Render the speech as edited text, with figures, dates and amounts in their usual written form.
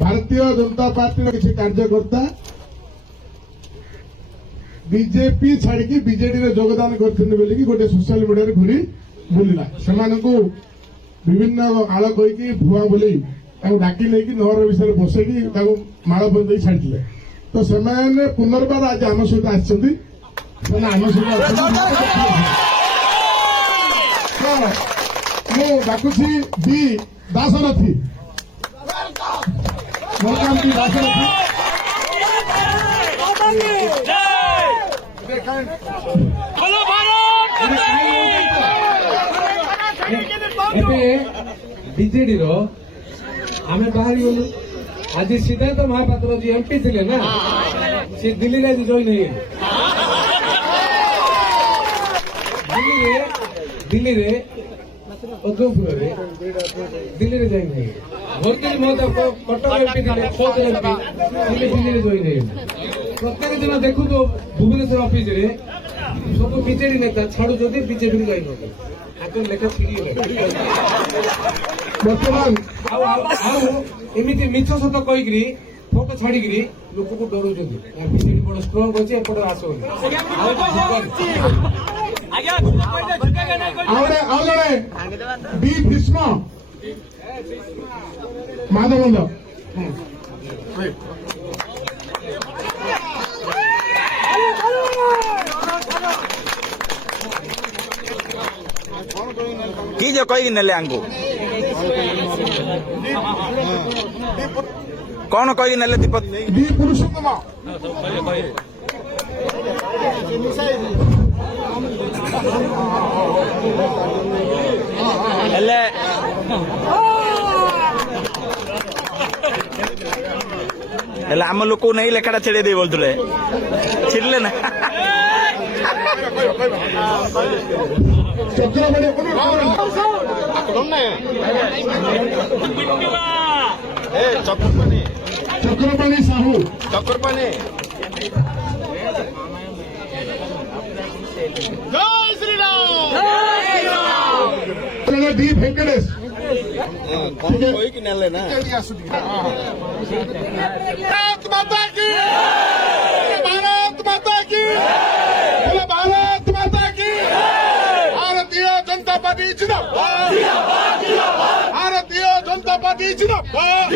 Bharatiya Janata party किसी कार्यकर्ता BJP छाड़ी बीजेडी रे योगदान करते गोटे सोशल मीडिया घूरी बुलला से विभिन्न आड़ कहीकि भुआ बोली डाकी नहीं नहर विषय बसैकी माड़ बंद छाड़ी तो से पुनर्बार आज आम सहित आम सहित मु डाकुची B Dasarathi welcome B Dasarathi BJD आम बाहर गलु आज सिद्धार्थ महापात्र जी एमपी थे ना सी दिल्ली आज जॉइन हो दिल्ली रे उधमपुर दिल्ली रे जॉइन हो भर्ती मत कटक एमपी थे खोद एमपी दिल्ली रे जॉइन हो प्रत्येक दिन देखु तो भुवनेश्वर ऑफिस रे सब बीजेडी नेता छाड़ू बीजेपी जॉइन हो लेखा बर्तमान एमती मिछ सत कहीकि फोटो छाड़ी लोक को डर बीजेपी बड़ स्ट्रंग अच्छे एपटे आस बी भीष्म माधवंद की जो कही नेले आंगू कौन कही नेले दीपक बी पुरुषोत्तम हेले आम लोक नहीं लेखाटा छेड़े दे बोलते छिड़ले ना चक्रपाणी साहू चक्रपाणी जय श्री राम डी वेंकटेश ना भारत माता की भारत माता की भारत माता की भारतीय जनता पार्टी जिंदाबाद भारतीय जनता पार्टी जिंदाबाद